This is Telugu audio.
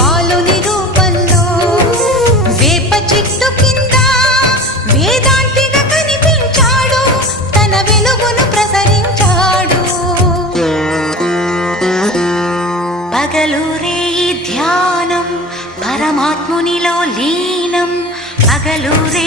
బాలుని రూపంలో వేప చెట్టు కింద వేదాంతిగా కనిపించాడు, తన వెలుగును ప్రసరించాడు. పగలూరే ఈ ధ్యానం పరమాత్మునిలో లీనం, పగలూరే